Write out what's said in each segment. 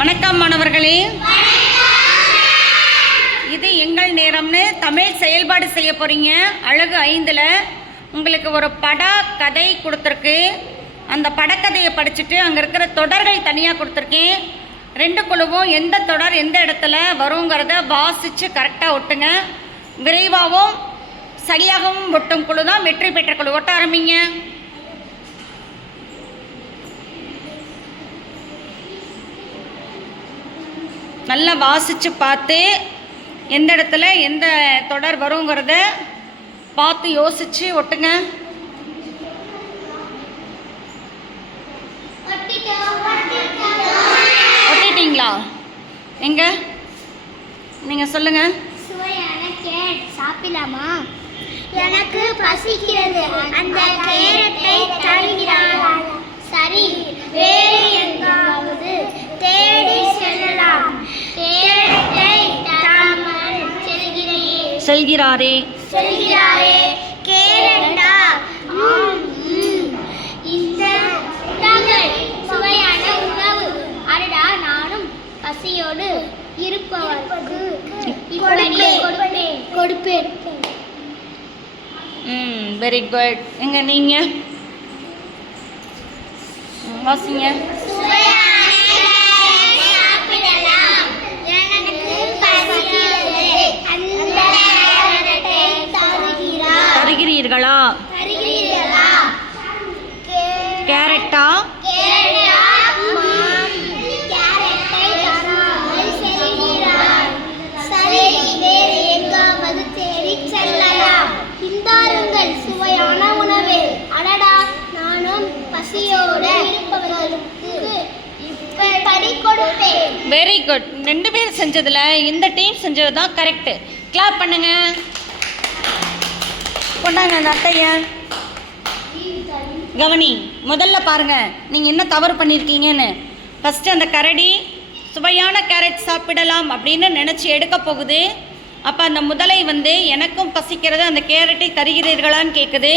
வணக்கம் மாணவர்களே, இது எங்கள் நேரம்னு தமிழ் செயல்பாடு செய்ய போகிறீங்க. அழகு 5ல் உங்களுக்கு ஒரு பட கதை கொடுத்துருக்கு. அந்த படக்கதையை படிச்சுட்டு அங்கே இருக்கிற தொடர்கள் தனியாக கொடுத்துருக்கேன். 2 குழுவும் எந்த தொடர் எந்த இடத்துல வருங்கிறத வாசித்து கரெக்டாக ஒட்டுங்க. விரைவாகவும் சரியாகவும் ஒட்டும் குழு தான் வெற்றி பெற்ற குழு. ஒட்ட ஆரம்பிங்க. நல்லா வாசித்து பார்த்து எந்த இடத்துல எந்த தொடர் வருங்கிறத பார்த்து யோசித்து ஒட்டுங்க. ஒட்டிட்டீங்களா? எங்க நீங்கள் சொல்லுங்கள். சுவையான கேரட் சாப்பிடலாமா? எனக்கு பசிக்கிறது. அந்த கேரட்டை தருகிறார். சரி, வேறு எங்காவது தேடி செல்லலாம். கேரட்டை தராமல் செல்கிறாரே. கேரட்டா? இந்த சுவையான உணவு. அடடா, நானும் பசியோடு இருப்பவருக்கு கொடுப்பேன். Very good. எங்க நீங்க வாசிங்க. தருகிறீர்களா? கேரட்டா? சுவையான உணவு. அடடா, நானும் பசியோடு இருப்பவர்களுக்கு இப்படி கொடுப்பேன். Very good. 2 பேர் செஞ்சதுல இந்த டீம் செஞ்சது தான் கரெக்ட். கிளாப் பண்ணுங்க. கொண்டாங்க அந்த அட்டைய. கவனி, முதல்ல பாருங்க நீங்க என்ன தவறு பண்ணியிருக்கீங்கன்னு. ஃபர்ஸ்ட் அந்த கரடி சுவையான கேரட் சாப்பிடலாம் அப்படின்னு நினச்சி எடுக்க போகுது. அப்போ அந்த முதலை எனக்கும் பசிக்கிறது, அந்த கேரட்டை தருகிறீர்களான்னு கேட்குது.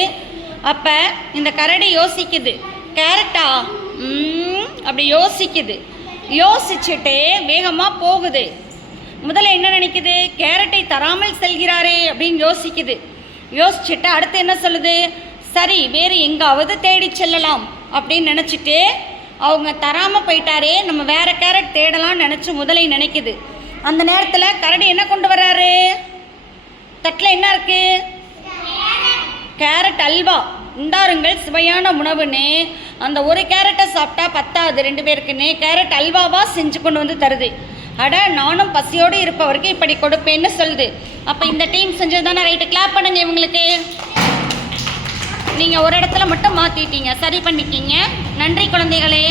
அப்போ இந்த கரடி யோசிக்குது, கேரட்டா அப்படி யோசிக்குது. யோசிச்சுட்டு வேகமாக போகுது. முதல்ல என்ன நினைக்குது? கேரட்டை தராமல் செல்கிறாரே அப்படின்னு யோசிக்குது. யோசிச்சுட்டு அடுத்து என்ன சொல்லுது? சரி, வேறு எங்காவது தேடி செல்லலாம் அப்படின்னு நினச்சிட்டு அவங்க தராமல் போயிட்டாரே, நம்ம வேறு கேரட் தேடலாம்னு நினச்சி முதலை நினைக்குது. அந்த நேரத்தில் கரடி என்ன கொண்டு வர்றாரு? தட்டில் என்ன இருக்கு? கேரட் அல்வா. உண்டாருங்கள் சுவையான உணவுன்னு அந்த ஒரு கேரட்டை சாப்பிட்டா பத்தாது 2 பேருக்குன்னு கேரட் அல்வாவாக செஞ்சு கொண்டு வந்து தருது. அட, நானும் பசியோடு இருப்பவருக்கு இப்படி கொடுப்பேன்னு சொல்லுது. அப்போ இந்த டீம் செஞ்சது தானே ரைட்டு. கிளாப் பண்ணுங்க இவங்களுக்கு. நீங்கள் ஒரு இடத்துல மட்டும் மாற்றிட்டீங்க, சரி பண்ணிக்கிங்க. நன்றி குழந்தைகளே.